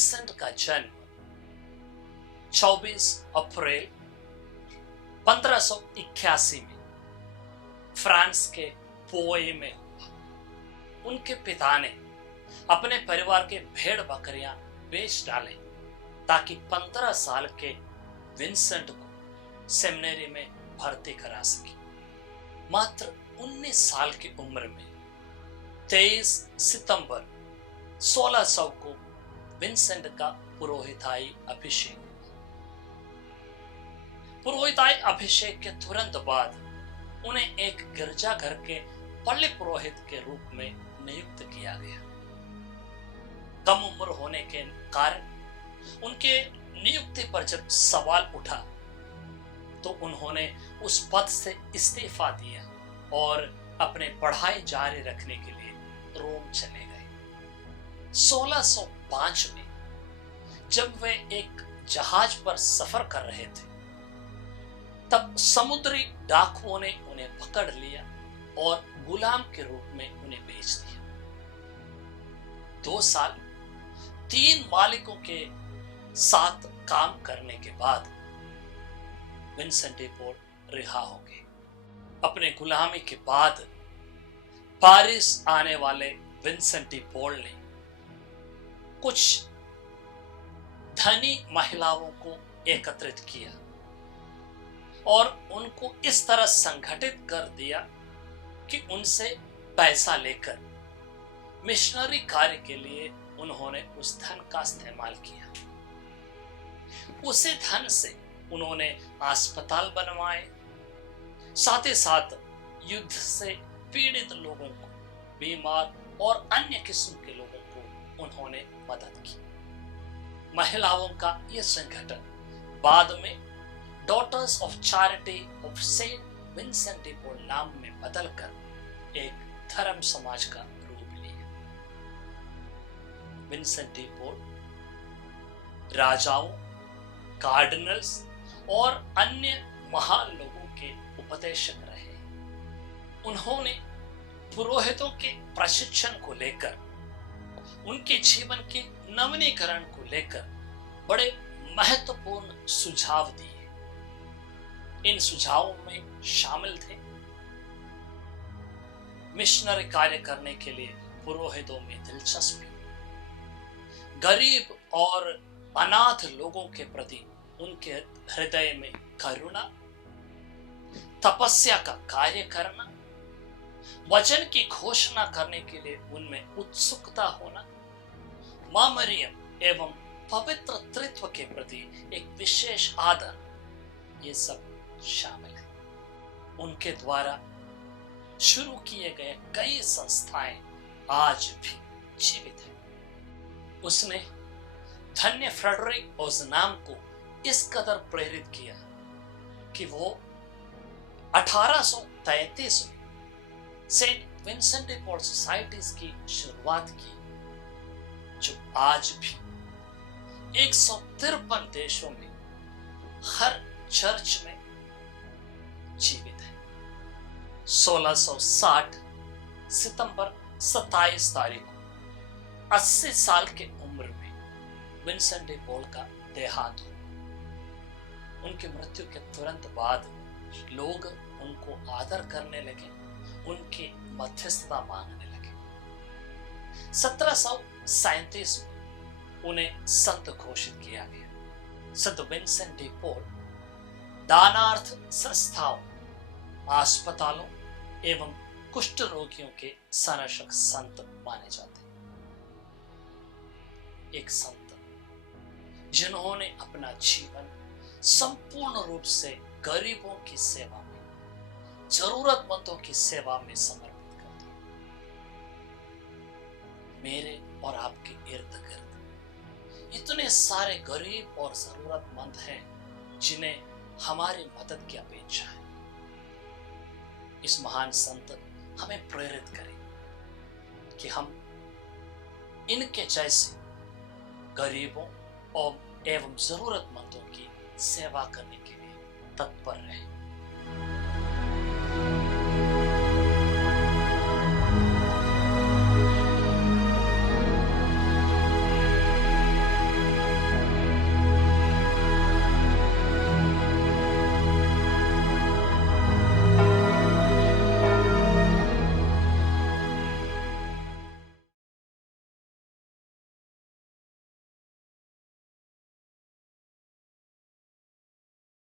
Vincent का जन्म 24 अप्रैल 1581 में फ्रांस के पोए में हुआ। उनके पिता ने अपने परिवार के भेड़ बकरियां बेच डाले ताकि 15 साल के विंसेंट को सेमिनरी में भर्ती करा सके। मात्र 19 साल की उम्र में 23 सितंबर 1600 को विंसेंट का पुरोहिताई अभिषेक। पुरोहिताई अभिषेक के तुरंत बाद उन्हें एक गिरजाघर के पल्ली पुरोहित के रूप में नियुक्त किया गया। कम उम्र होने के कारण उनके नियुक्ति पर जब सवाल उठा तो उन्होंने उस पद से इस्तीफा दिया और अपने पढ़ाई जारी रखने के लिए रोम चले गए। 1605 में जब वे एक जहाज पर सफर कर रहे थे तब समुद्री डाकुओं ने उन्हें पकड़ लिया और गुलाम के रूप में उन्हें बेच दिया। 2 साल 3 मालिकों के साथ काम करने के बाद विंसेंट डी पॉल रिहा हो गए। अपने गुलामी के बाद पारिस आने वाले विंसेंट डी पॉल ने कुछ धनी महिलाओं को एकत्रित किया और उनको इस तरह संगठित कर दिया कि उनसे पैसा लेकर मिशनरी कार्य के लिए उन्होंने उस धन का इस्तेमाल किया। उसी धन से उन्होंने अस्पताल बनवाए, साथ ही साथ युद्ध से पीड़ित लोगों को, बीमार और अन्य किस्म के लोगों को उन्होंने मदद की। महिलाओं का यह संगठन बाद में Daughters of Charity of Saint Vincent de Paul नाम में बदलकर एक धर्म समाज का रूप लिया। विंसेंट डी पॉल राजाओं, कार्डिनल्स और अन्य महान लोगों के उपदेशक रहे। उन्होंने पुरोहितों के प्रशिक्षण को लेकर, उनके जीवन के नवीनीकरण को लेकर बड़े महत्वपूर्ण सुझाव दिए। इन सुझावों में शामिल थे मिशनरी कार्य करने के लिए पुरोहितों में दिलचस्पी, गरीब और अनाथ लोगों के प्रति उनके हृदय में करुणा, तपस्या का कार्य करना, वचन की घोषणा करने के लिए उनमें उत्सुकता होना, मां मरियम एवं पवित्र त्रित्व के प्रति एक विशेष आदर, ये सब शामिल है। उनके द्वारा शुरू किए गए कई संस्थाएं आज भी जीवित हैं। उसने धन्य फ्रेडरिक ओज़नाम को इस कदर प्रेरित किया कि वो 1833 में Saint Vincent de Paul societies की शुरुआत की, जो आज भी 153 देशों में हर चर्च में जीवित है। 1660 सितंबर 27 तारीख को 80 साल के उम्र में विंसेंट डी पॉल का देहांत हुआ। उनकी मृत्यु के तुरंत बाद लोग उनको आदर करने लगे, उनकी मध्यस्थता मांगने लगे। 1737 में उन्हें संत घोषित किया गया। संत विंसेंट डी पॉल दानार्थ संस्थाओं, अस्पतालों एवं कुष्ठ रोगियों के संरक्षक संत माने जाते हैं। एक संत जिन्होंने अपना जीवन संपूर्ण रूप से गरीबों की सेवा में, जरूरतमंदों की सेवा में समर्पित कर दिया। मेरे और आपके इर्द गिर्द इतने सारे गरीब और जरूरतमंद हैं जिन्हें हमारी मदद की अपेक्षा है। इस महान संत हमें प्रेरित करें कि हम इनके जैसे गरीबों और एवं जरूरतमंदों की सेवा करने के लिए तत्पर रहें।